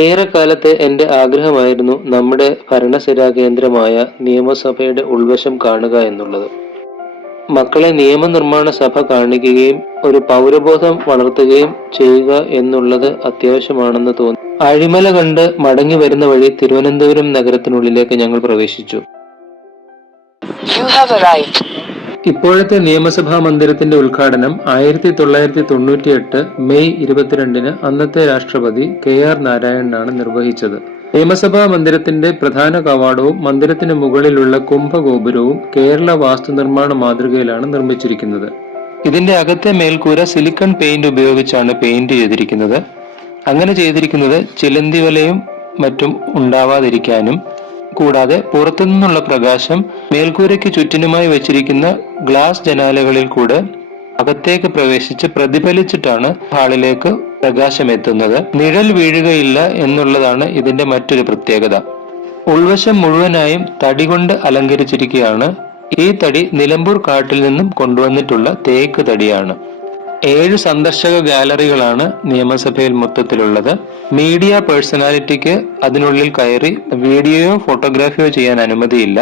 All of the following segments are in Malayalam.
ഏറെക്കാലത്തെ എന്റെ ആഗ്രഹമായിരുന്നു നമ്മുടെ ഭരണസിരാ കേന്ദ്രമായ നിയമസഭയുടെ ഉൾവശം കാണുക എന്നുള്ളത്. മക്കളെ നിയമനിർമ്മാണ സഭ കാണിക്കുകയും ഒരു പൗരബോധം വളർത്തുകയും ചെയ്യുക എന്നുള്ളത് അത്യാവശ്യമാണെന്ന് തോന്നി. അഴിമല കണ്ട് മടങ്ങി വരുന്ന വഴി തിരുവനന്തപുരം നഗരത്തിനുള്ളിലേക്ക് ഞങ്ങൾ പ്രവേശിച്ചു. ഇപ്പോഴത്തെ നിയമസഭാ മന്ദിരത്തിന്റെ ഉദ്ഘാടനം 1998 മെയ് 22 അന്നത്തെ രാഷ്ട്രപതി KR നാരായണനാണ് നിർവഹിച്ചത്. നിയമസഭാ മന്ദിരത്തിന്റെ പ്രധാന കവാടവും മന്ദിരത്തിന് മുകളിലുള്ള കുംഭഗോപുരവും കേരള വാസ്തുനിർമ്മാണ മാതൃകയിലാണ് നിർമ്മിച്ചിരിക്കുന്നത്. ഇതിന്റെ അകത്തെ മേൽക്കൂര സിലിക്കൺ പെയിന്റ് ഉപയോഗിച്ചാണ് പെയിന്റ് ചെയ്തിരിക്കുന്നത്. അങ്ങനെ ചെയ്തിരിക്കുന്നത് ചിലന്തിവലയും മറ്റും ഉണ്ടാവാതിരിക്കാനും കൂടാതെ പുറത്തുനിന്നുള്ള പ്രകാശം മേൽക്കൂരയ്ക്ക് ചുറ്റിനുമായി വെച്ചിരിക്കുന്ന ഗ്ലാസ് ജനാലകളിൽ കൂടെ അകത്തേക്ക് പ്രവേശിച്ച് പ്രതിഫലിച്ചിട്ടാണ് ഹാളിലേക്ക് പ്രകാശം എത്തുന്നത്. നിഴൽ വീഴുകയില്ല എന്നുള്ളതാണ് ഇതിന്റെ മറ്റൊരു പ്രത്യേകത. ഉൾവശം മുഴുവനായും തടി കൊണ്ട് അലങ്കരിച്ചിരിക്കുകയാണ്. ഈ തടി നിലമ്പൂർ കാട്ടിൽ നിന്നും കൊണ്ടുവന്നിട്ടുള്ള തേക്ക് തടിയാണ്. 7 സന്ദർശക ഗാലറികളാണ് നിയമസഭയിൽ മൊത്തത്തിലുള്ളത്. മീഡിയ പേഴ്സണാലിറ്റിക്ക് അതിനുള്ളിൽ കയറി വീഡിയോയോ ഫോട്ടോഗ്രാഫിയോ ചെയ്യാൻ അനുമതിയില്ല.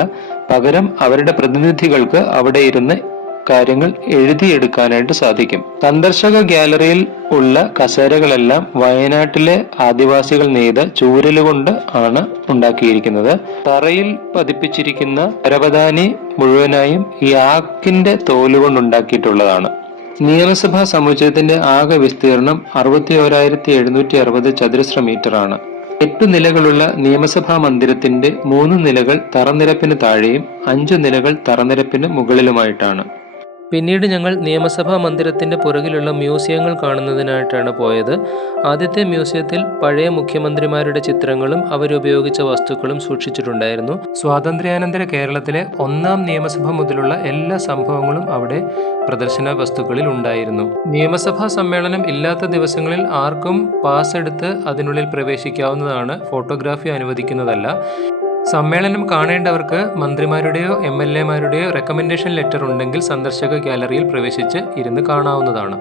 പകരം അവരുടെ പ്രതിനിധികൾക്ക് അവിടെ ഇരുന്ന് കാര്യങ്ങൾ എഴുതിയെടുക്കാനായിട്ട് സാധിക്കും. സന്ദർശക ഗാലറിയിൽ ഉള്ള കസേരകളെല്ലാം വയനാട്ടിലെ ആദിവാസികൾ നെയ്ത ചൂരലുകൊണ്ട് ആണ് ഉണ്ടാക്കിയിരിക്കുന്നത്. തറയിൽ പതിപ്പിച്ചിരിക്കുന്ന പരവതാനി മുഴുവനായും യാക്കിന്റെ തോലുകൊണ്ട് ഉണ്ടാക്കിയിട്ടുള്ളതാണ്. നിയമസഭാ സമുച്ചയത്തിന്റെ ആകെ വിസ്തീർണം 61,760 ചതുരശ്ര മീറ്റർ ആണ്. 8 നിലകളുള്ള നിയമസഭാ മന്ദിരത്തിന്റെ 3 നിലകൾ തറനിരപ്പിന് താഴെയും 5 നിലകൾ തറനിരപ്പിന് മുകളിലുമായിട്ടാണ്. പിന്നീട് ഞങ്ങൾ നിയമസഭാ മന്ദിരത്തിന്റെ പുറകിലുള്ള മ്യൂസിയങ്ങൾ കാണുന്നതിനായിട്ടാണ് പോയത്. ആദ്യത്തെ മ്യൂസിയത്തിൽ പഴയ മുഖ്യമന്ത്രിമാരുടെ ചിത്രങ്ങളും അവരുപയോഗിച്ച വസ്തുക്കളും സൂക്ഷിച്ചിട്ടുണ്ടായിരുന്നു. സ്വാതന്ത്ര്യാനന്തര കേരളത്തിലെ 1ാം നിയമസഭ മുതലുള്ള എല്ലാ സംഭവങ്ങളും അവിടെ പ്രദർശന വസ്തുക്കളിൽ ഉണ്ടായിരുന്നു. നിയമസഭാ സമ്മേളനം ഇല്ലാത്ത ദിവസങ്ങളിൽ ആർക്കും പാസ് എടുത്ത് അതിനുള്ളിൽ പ്രവേശിക്കാവുന്നതാണ്. ഫോട്ടോഗ്രാഫി അനുവദിക്കുന്നതല്ല. സമ്മേളനം കാണേണ്ടവർക്ക് മന്ത്രിമാരുടെയോ MLA മാരുടെയോ റെക്കമെൻഡേഷൻ ലെറ്റർ ഉണ്ടെങ്കിൽ സന്ദർശക ഗാലറിയിൽ പ്രവേശിച്ച് ഇരുന്ന് കാണാവുന്നതാണ്.